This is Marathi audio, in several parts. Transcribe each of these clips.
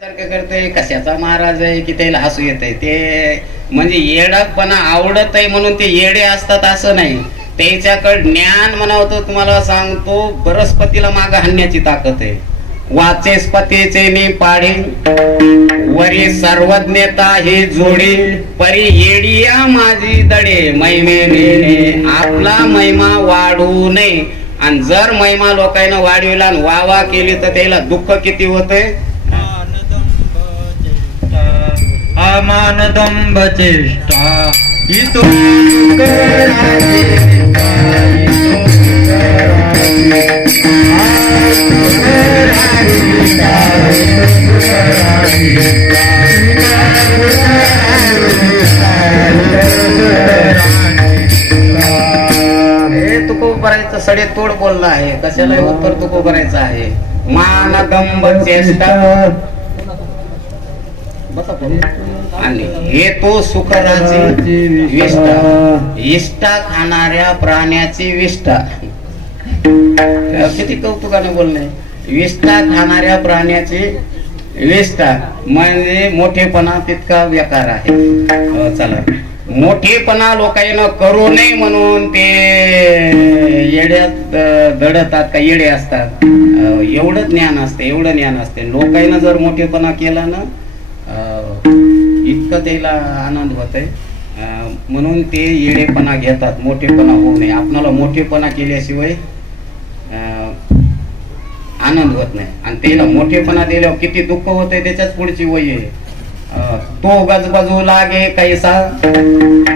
करतोय कशाचा महाराज आहे की त्याला हसू येत आहे ते म्हणजे येडपणा आवडत आहे म्हणून ते येडे असतात असं नाही. त्याच्याकडे ज्ञान म्हणावतो. तुम्हाला सांगतो बृहस्पतीला माग हाणण्याची ताकद आहे. वाचेस्पतीचे नि पाढे वरी सर्वज्ञता ही जोडी परी येडिया माझी दडे महिमे मेने आपला महिमा वाढू नये. आणि जर महिमा लोकांना वाढविला आणि वावा केली तर त्याला दुःख किती होतंय. मानदंभ चेष्टा इतो तुको करायचं सडे तोड बोलला आहे. कशाला उत्तर तुको करायचं आहे. मानदंभ चेष्टा आणि हे तो सुखराची विष्ठा इष्टा खाणाऱ्या प्राण्याची विष्ठा. किती कौतुकाने बोलणे. विष्ठा खाणाऱ्या प्राण्याची विष्ठा म्हणजे मोठेपणा तितका बेकार आहे. चला मोठेपणा लोकांना करू नये म्हणून ते येड्यात दडतात का येडे असतात. एवढं ज्ञान असते एवढं ज्ञान असते. लोकांना जर मोठेपणा केला ना इतकं त्याला आनंद होत आहे म्हणून ते येडेपणा घेतात. मोठेपणा होऊ नये. आपणाला मोठेपणा केल्याशिवाय आनंद होत नाही. आणि त्याला मोठेपणा दिल्यावर किती दुःख होत आहे त्याच्याच पुढची वय आहे. तो गजबजू लागे कैसा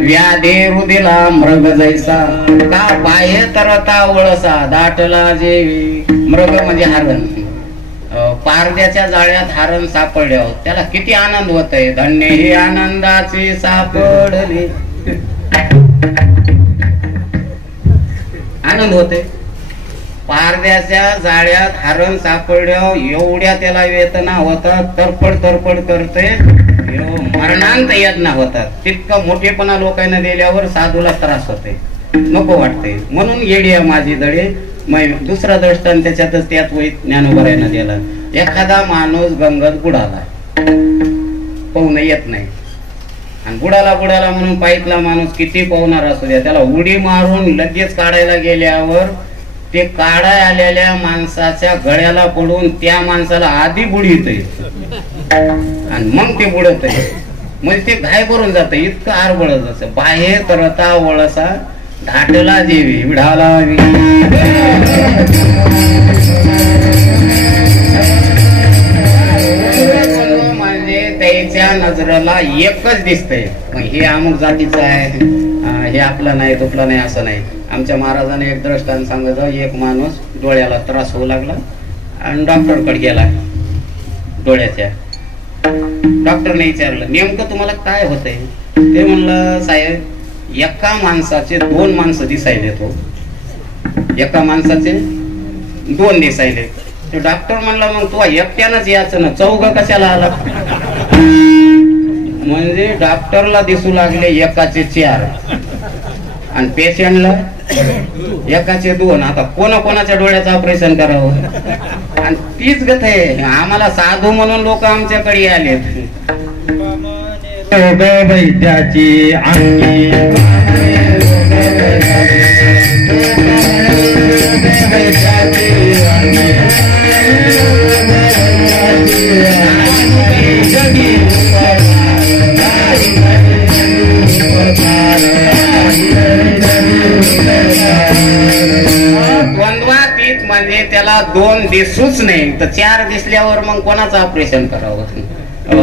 व्याधे हृदयला मृग जैसा का बाह्य तरता वळसा दाटला जेवी. मृग म्हणजे हरण. पारद्याच्या जाळ्यात हरण सापडल्यावर त्याला किती आनंद होत आहे. धन्य हे आनंदाचे सापडले. आनंद होते. पारद्याच्या जाळ्यात हरण सापडल्यावर एवढ्या त्याला वेदना होतात. तरपड तरपड करते मरणांत यज्ञ होतात. तितकं मोठेपणा लोकांना दिल्यावर साधूला त्रास होते नको वाटते. म्हणून येडी माझी दडे दुसरा दृष्टांत त्याच्यातच त्यात वैत ज्ञानोबरायनं दिला. एखादा माणूस गंगत बुडाला पोहणं येत नाही आणि बुडाला बुडाला म्हणून पाहितला माणूस किती पोहणार असू द्या त्याला उडी मारून लगेच काढायला गेल्यावर ते काढाय आलेल्या माणसाच्या गळ्याला पडून त्या माणसाला आधी बुडीत आणि मग ते बुडत आहे. म्हणजे ते घाय भरून जात. इतकं आरबळत असं. बाहेर तरता वळसा धाटला जेवी विढाला म्हणजे त्याच्या नजरेला एकच दिसतंय. हे अमुक जातीचं आहे हे आपलं नाही तुपलं नाही असं नाही. आमच्या महाराजाने एक दृष्टांत सांगितलं. एक माणूस डोळ्याला त्रास होऊ लागला आणि डॉक्टरकडे गेला. डोळ्याच्या डॉक्टरने विचारलं नेमकं तुम्हाला काय होतंय. ते म्हणलं साहेब एका माणसाचे दोन माणसं दिसायले. तो एका माणसाचे दोन दिसायले. ते डॉक्टर म्हणला मग तू एकट्यानंच यायचं ना चौघ कशाला आला. म्हणजे डॉक्टरला दिसू लागले एकाचे 4 आणि पेशंटला एकाचे 2. आता कोणाच्या डोळ्याचं ऑपरेशन करावं. आणि तीच गत आहे. आम्हाला साधू म्हणून लोक आमच्याकडे आलेत. वैद्याची अंगी द्वंद्वातीत म्हणजे त्याला 2 दिसूच नाही तर 4 दिसल्यावर मग कोणाचं ऑपरेशन करावं.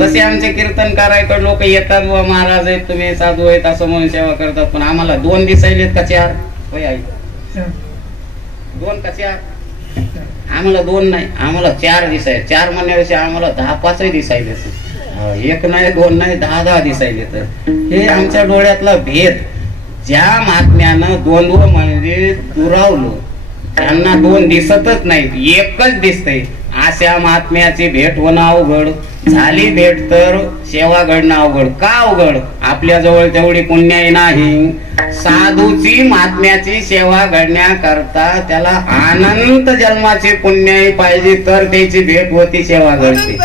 तसे आमचे कीर्तनकाराकडे लोक येतात व महाराज आहेत तुम्ही साधू आहेत असं म्हणून सेवा करतात. पण आम्हाला 2 दिसायलेत का 4 होय आई 2 का 4. आम्हाला 2 नाही आम्हाला 4 दिसायले. 4 म्हणण्यापेक्षा आम्हाला 10-5 दिसायले. 1 नाही 2 नाही 10-10 दिसायले. तर हे आमच्या डोळ्यातला भेद. ज्या महात्म्यानं द्वंद्व म्हणजे दुरावलो त्यांना 2 दिसतच नाहीत एकच दिसतंय. अशा महात्म्याची भेट होणं अवघड. झाली भेट तर सेवा घडणं अवघड. का अवघड. आपल्या जवळ तेवढी पुण्याई नाही. साधूची महात्म्याची सेवा घडण्याकरता त्याला अनंत जन्माची पुण्याई पाहिजे तर त्याची भेट होती सेवा घडते.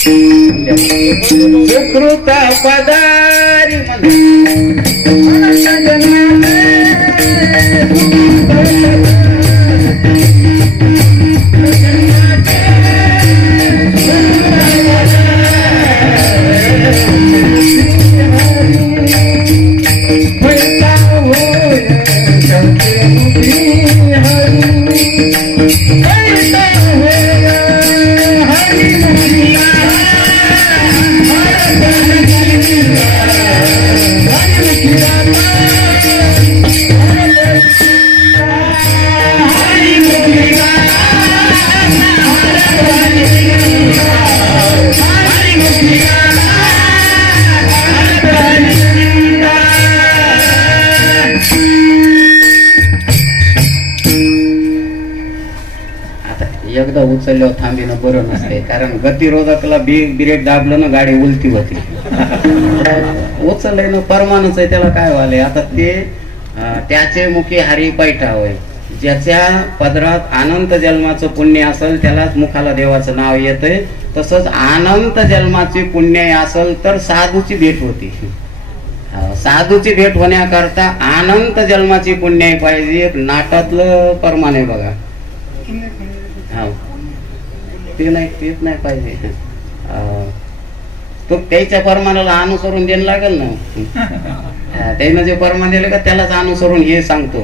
सुकृत पदारी एकदा उचलल्यावर थांबीनं बरं नसते, कारण गतिरोधकला ब्रेक दाबलं ना गाडी उलटी होती. उचललंय ना परमानच आहे, त्याला काय व्हायलंय आता ते त्याचे मुखी हरी पैठा होय. ज्याच्या पदरात अनंत जन्माचं पुण्य असेल त्यालाच मुखाला देवाचं नाव येतंय. तसंच अनंत जन्माची पुण्य असेल तर साधूची भेट होती. साधूची भेट होण्याकरता अनंत जन्माची पुण्य पाहिजे. नाटातलं परमान आहे बघा, ते नाही तेच नाही पाहिजे. तो त्याच्या परमानाला अनुसरून द्यायला लागेल ना. त्यानं जे परमान दिलं का त्यालाच अनुसरून हे सांगतो.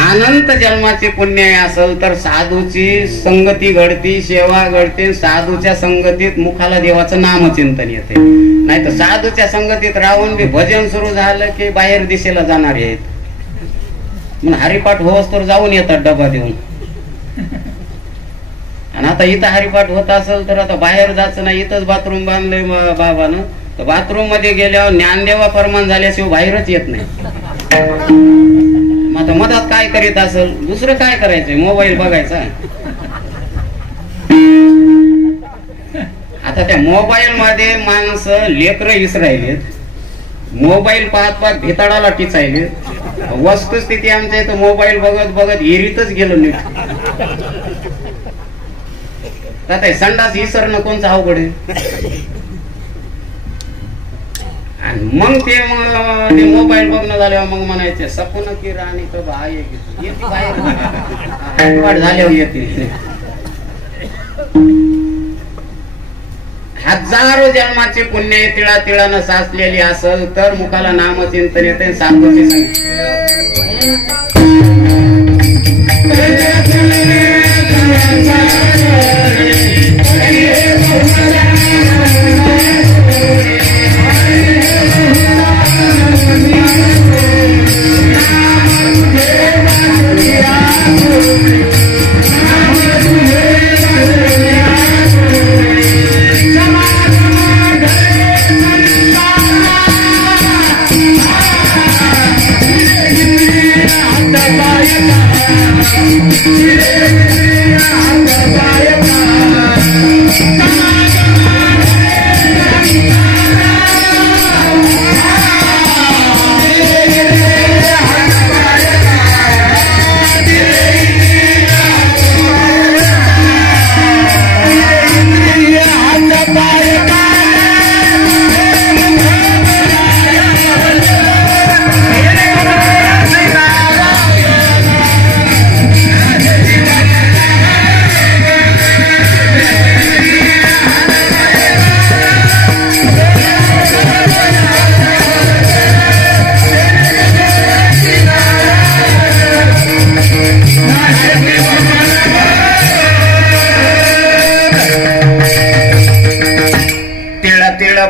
अनंत जन्माचे पुण्य असेल तर साधूची संगती घडती, सेवा घडते. साधूच्या संगतीत मुखाला देवाचं नामचिंतन येते. नाही तर साधूच्या संगतीत राहून बी भजन सुरू झालं की बाहेर दिशेला जाणार आहेत. म्हणून हरिपाठ होस तर जाऊन येतात डबा देऊन. आणि आता इथं हरिपाठ होत असेल तर आता बाहेर जायचं नाही. इथंच बाथरूम बांधलंय बाबानं, तर बाथरूम मध्ये गेल्यावर ज्ञानदेवा परमान झाल्याशिवाय बाहेरच येत नाही. मग आता मधात काय करीत असेल, दुसरं काय करायचंय, मोबाईल बघायचा. आता त्या मोबाईल मध्ये माणसं लेकरं इसरायलेत. मोबाईल पाहत पाहत भिताडाला टिचायले. वस्तुस्थिती आमच्या इथं मोबाईल बघत बघत इरीतच गेलो नीट. आता संडास इसरणं कोणचं अवघड आहे. आणि मग ते मोबाईल बघणं झाल्यावर मग म्हणायचे सपन की राणी तर बाहेर झाल्यावर येते. हजारो जन्माचे पुण्य तिळा तिळानं साचलेली असेल तर मुखाला नामचिंतन येते. साधूची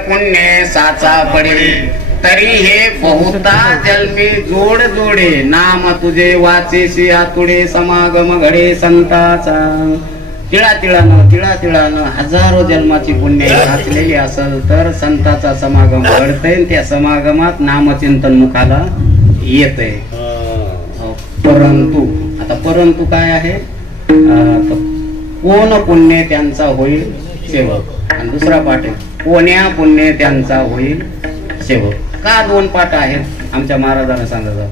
पुण्य साचा पडे तरी हे बहुता जन्मी जोड जोडे. नाम तुझे वाचेशी आतुडे समागम घडे संताचा. तिळा तिळानं हजारो जन्माची पुण्य वाचलेली असेल तर संताचा समागम घडतय. त्या समागमात नामचिंतन मुखाला येतय. परंतु आता परंतु काय आहे, कोण पुण्य त्यांचा होईल सेवक. आणि दुसरा पाठ आहे कोण्या पुण्य त्यांचा होईल सेवक. का दोन पाठ आहेत आमच्या महाराजांना सांगायचं.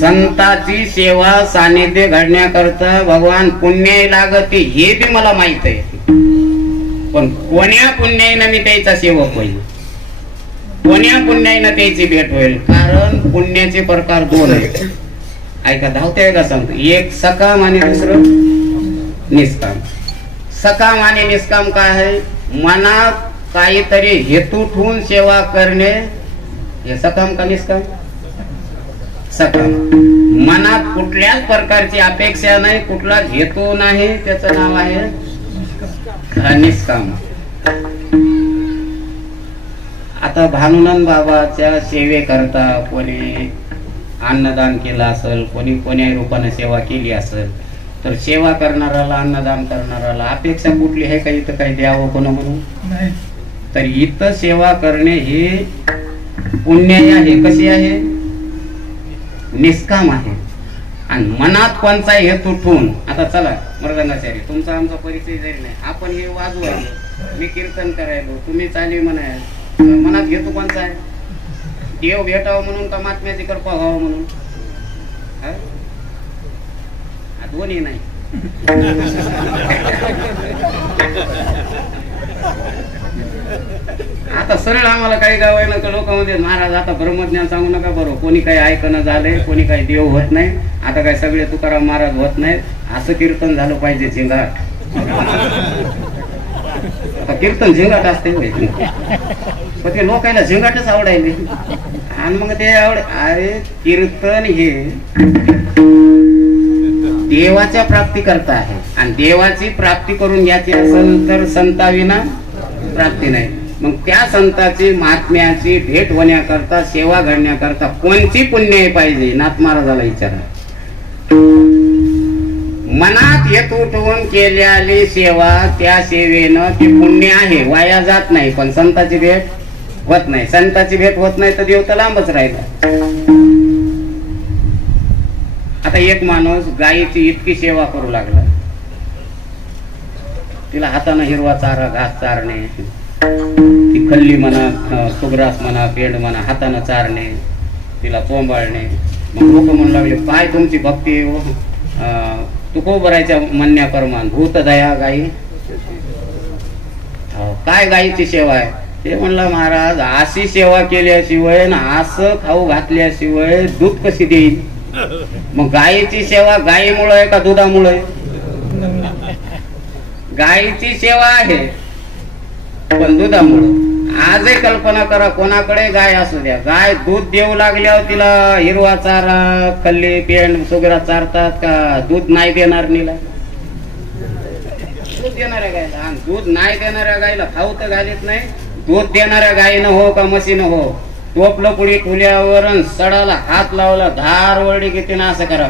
संताची सेवा सानिध्य घडण्याकरता भगवान पुण्य लागते हे बी मला माहित आहे. पण कोण्या पुण्याईनं मी त्याचा सेवक होईल, कोण्या पुण्याईनं त्याची भेट होईल. कारण पुण्याचे प्रकार दोन आहेत. ऐका, धावते का सांगतो. एक सकाम आणि दुसरं निष्काम. सकाम आणि निष्काम काय आहे? मनात काहीतरी हेतू ठेवून सेवा करणे हे सकाम का निष्काम? सकाम. मनात कुठल्याच प्रकारची अपेक्षा नाही, कुठलाच हेतू नाही, त्याचं नाव आहे निष्काम. आता भानुनंद बाबाच्या सेवेकरता कोणी अन्नदान केलं असेल, कोणी कोण्या रूपाने सेवा केली असेल, तर सेवा करणाऱ्याला, अन्नदान करणाऱ्याला अपेक्षा कुठली आहे का इथं काही द्यावं कोण म्हणून? तर इथं सेवा करणे हे पुण्य आहे. कशी आहे? निष्काम आहे. आणि मनात कोणचा हेतू ठेवून, आता चला मृदंगाचारी, तुमचा आमचा परिचय जरी नाही, आपण हे वाजवायलो, मी कीर्तन करायलो, तुम्ही चाली म्हणाय, मनात हेतू कोणचा आहे? देव भेटावं म्हणून का महात्म्याची कृपा व्हावं म्हणून? दोन्ही नाही. आता सरळ आम्हाला काही गाव आहे ना लोकांमध्ये, महाराज आता ब्रह्मज्ञान सांगू नका बरोबर, कोणी काही ऐकणं झालंय, कोणी काही देव होत नाही, आता काय सगळे तुकाराम महाराज होत नाहीत, असं कीर्तन झालं पाहिजे झिंगाट. आता कीर्तन झिंगाट असते, पण ते लोकांना झिंगाटच आवडायले. आणि मग ते अरे कीर्तन हे देवाच्या प्राप्ती करता आहे, आणि देवाची प्राप्ती करून घ्यायची असेल तर संताविना प्राप्ती नाही. मग त्या संताची, महात्म्याची भेट होण्याकरता, सेवा घडण्याकरता कोणती पुण्य पाहिजे? नाथ महाराजाला विचारा. मनात हेतू ठेवून केलेली सेवा, त्या सेवेनं ती पुण्य आहे, वाया जात नाही. पण संताची भेट होत नाही. संताची भेट होत नाही तर देव तर लांबच राहिला. आता एक माणूस गायीची इतकी सेवा करू लागला, तिला हाताने हिरवा चारा, घास चारणे, ती खल्ली म्हणा, सुग्रास म्हणा, पेंड म्हणा, हाताने चारणे, तिला चोंबाळणे. मग लोक म्हणू लागले, काय तुमची भक्ती हो, तुकोबरायच्या म्हणण्या परमान भूत दया गाई, काय गायीची सेवा आहे? ते म्हणला, महाराज अशी सेवा केल्याशिवाय ना असं खाऊ घातल्याशिवाय दूध कशी देईल? मग गायीची सेवा गायीमुळे आहे का दुधामुळे? गायीची सेवा आहे पण दुधामुळे. आजही कल्पना करा, कोणाकडे गाय असू द्या, गाय दूध देऊ लागल्यावर तिला हिरवा चारा, खल्ली, पेंड, सुगरा चारतात का? दूध नाही देणार नीला? दूध देणाऱ्या गायला. आणि दूध नाही देणाऱ्या गायला खाऊ तर घालीत नाही. दूध देणाऱ्या गायीनं हो का म्हशीनं हो, टोपलं पुढे ठुल्यावर सडाला हात लावला, धार वरडी घेते ना, असं करा.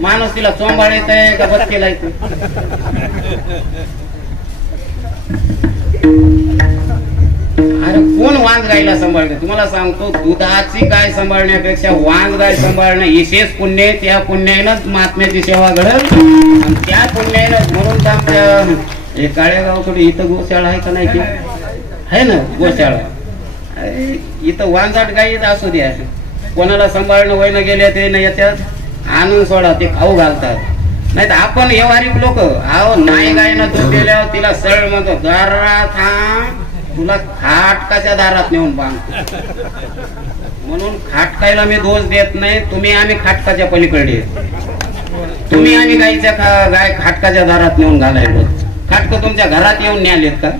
माणूस तिला चोंबाळ येत आहे का बसकेला येतो? अरे कोण वांग गायला सांभाळते? तुम्हाला सांगतो, दुधाची गाय सांभाळण्यापेक्षा वांग गाय सांभाळणं विशेष पुण्य. त्या पुण्यानं महात्म्याची सेवा घडल, आणि त्या पुण्यानं म्हणून तर आमच्या काळेगावकडे इथं गोशाळा आहे का नाही की? आहे ना गोशाळा. इथं वांजाट गाई असू द्या, कोणाला सांभाळणं वयनं गेले ते नाही याच्यात आणून सोडा, ते खाऊ घालतात. नाही तर आपण व्यवहारिक लोक आहो, नाही गायनं दूध दिल्यावर तिला सरळ म्हणतो, दारा थांब, तुला खाटकाच्या दारात नेऊन बांध. म्हणून खाटकायला मी दोष देत नाही. तुम्ही आम्ही खाटकाच्या पलीकडे, तुम्ही आम्ही गायीच्या गाय खाटकाच्या दारात नेऊन घालायलो. खाटक तुमच्या घरात येऊन न्यालेत का?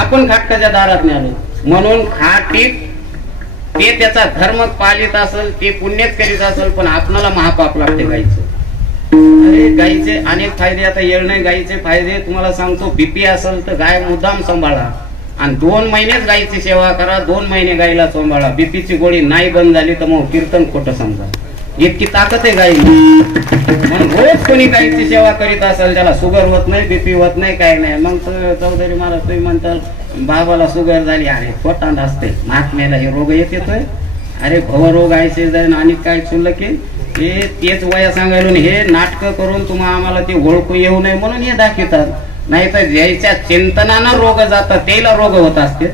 आपण खाटकाच्या दारात न्यालो. म्हणून खाटीत ते त्याचा धर्म पालित असेल, ते पुण्यच करीत असेल, पण आपणाला महापाप लागते गायीचं. अरे गायीचे अनेक फायदे, आता येळ नाही. गायीचे फायदे तुम्हाला सांगतो, बीपी असेल तर गाय मुद्दाम सांभाळा, आणि 2 महिनेच गायीची सेवा करा. 2 महिने गायीला सांभाळा. बीपीची गोळी नाही बंद झाली तर मग कीर्तन खोटं समजा. इतकी ताकद आहे गायी. म्हणून रोज कोणी गायीची सेवा करीत असेल, त्याला शुगर होत नाही, बीपी होत नाही, काय नाही. मग चौधरी महाराज तुम्ही म्हणताल बाबाला शुगर झाली, अरे पोटांड असते, महात्म्याला हे रोग येत येतोय. अरे भवरोग आहे आणि काय सुनलं की हे तेच वया सांगायला हे नाटक करून तुम्हाला आम्हाला ते ओळखू येऊ नये म्हणून हे दाखवतात. नाही तर ज्याच्या चिंतनानं रोग जातात त्याला रोग होत असते.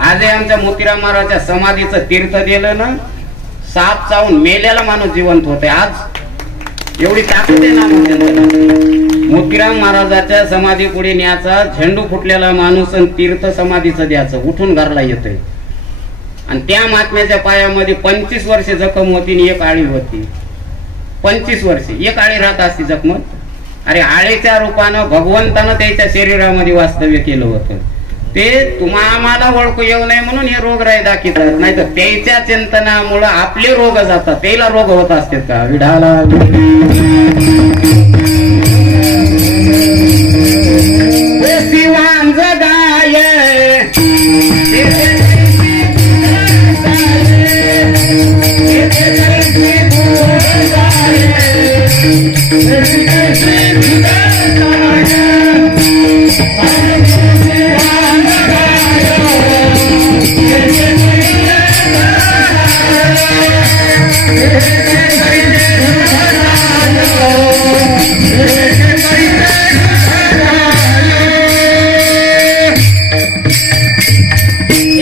आजही आमच्या मोतीराम महाराजच्या समाधीचं तीर्थ दिलं ना, साप चावून मेल्याला माणूस जिवंत होते. आज एवढी ताकद आहे नामवंतांना. मोतीराम महाराजाच्या समाधी पुढे न्यायचा, झेंडू फुटलेला माणूस आणि तीर्थ समाधीचं द्यायचं, उठून घरला येतोय. आणि त्या महात्म्याच्या पायामध्ये 25 वर्षे जखम होती आणि एक आळी होती. 25 वर्षे एक आळी राहत असती जखम. अरे आळीच्या रूपानं भगवंतानं त्याच्या शरीरामध्ये वास्तव्य केलं होतं. ते तुम्हा आम्हाला ओळखू येऊ नये म्हणून हे रोगराई दाखवतात. नाही तर त्याच्या चिंतनामुळे आपले रोग जातात, त्याला रोग होत असतात का? विढाला शिवांग गाय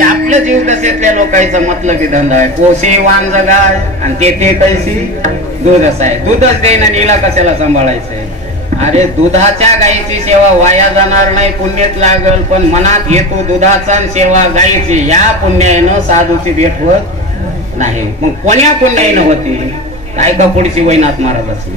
आपल्या जीवदशेतल्या लोकांचा मतलबी धंदा आहे. कोशी वाण जगाय आणि ते कैसी दूधच आहे. दूधच देईन नीला कशाला सांभाळायचंय? अरे दुधाच्या गायीची सेवा वाया जाणार नाही, पुण्यच लागल. पण मनात येतो दुधाचा आणि सेवा गायीची, या पुण्यानं साधूची भेट होत नाही. मग कोण्या पुण्यानं होती? काय का पुढची वैनाथ महाराजाची